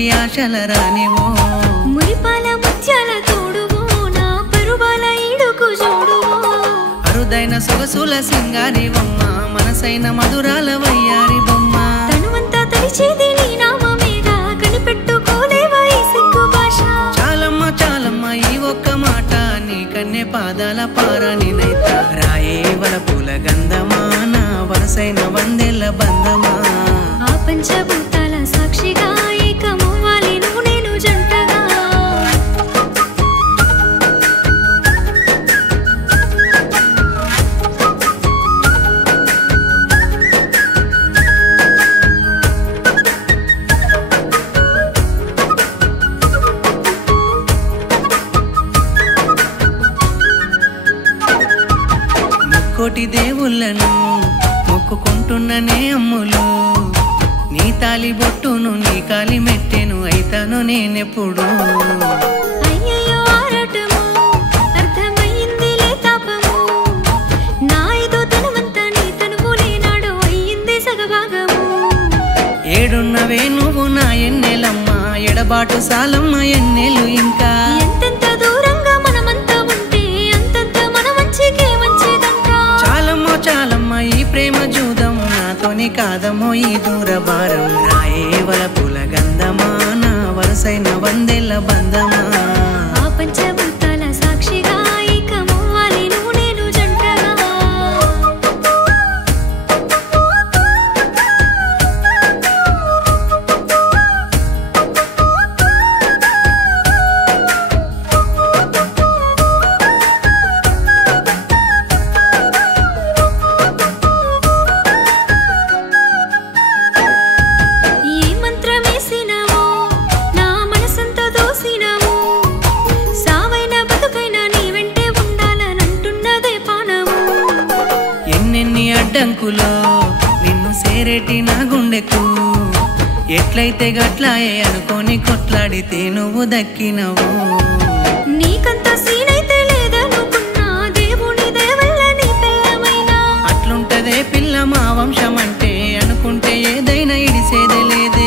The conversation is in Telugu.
కోటి ఆశల రానివో మురిపాల ముత్యాల తోడువో నా పరువాల ఈడుకు జోడువో అరుదైన సొగసుల సింగారి బొమ్మ మనసైన మధురాల వయ్యారి బొమ్మ తనువంతా తడిచేది నీ నామమేగా కనిపెట్టుకోలేవా ఈ సిగ్గు భాష చాలమ్మ చాలమ్మ ఈ ఒక్క మాట నీ కన్నె పాదాల పారానినైతా రాయే వలపుల గంధమా నా వరసైన వందెల్ల బంధమా ఆ పంచభూతాల సాక్షిగా ఏకమవ్వాలి నువ్వు నేను జంటగా ముక్కోటి దేవుళ్ళను మొక్కుకుంటున్ననే అమ్ములు నీ తాలి బొట్టును నీ కాలి మెట్టెను అయితాను నేనెప్పుడు అయ్యయ్యో ఆరాటము అర్థమయ్యిందిలే తాపము నా ఏదో తనువంతా నీ తనువు లేనాడు అయ్యింది సగభాగము ఏడున్నవే నువ్వు నా ఎన్నెలమ్మ ఎడబాటు సాలమ్మ ఎన్నెలు ఇంకా ఎంతెంత దూరంగా మనమంతా ఉంటే అంతంత మన మంచికే మంచిదంట చాలమ్మ చాలమ్మ ఈ ప్రేమ జూదం నాతోని కాదమ్మో ఈ దూర భారం రాయే వలపుల గంధమా నా వరసైన వందెల్ల బంధమా ఆ పంచభూతాల సాక్షిగా ఏకమవ్వాలి నువ్వు నేను జంటగా ఏ మంత్రమేసినావో నా మనసంతా దోసినావు సావైన బతుకైనా నీ వెంటే ఉండాలనంటున్నదే పానము ఎన్నెన్ని అడ్డంకులో నిన్ను సేరేటి నా గుండెకు ఎట్లయితే గట్లాయే అనుకోని కొట్లాడితే నువ్వు దక్కినవు నీకంత సీనైతే లేదనుకున్నా దేవుని దేవల్ల నీ పిల్లమైనా అట్లుంటదే పిల్ల మా వంశం అంటే అనుకుంటే ఏదైనా ఇడిసేదే లేదే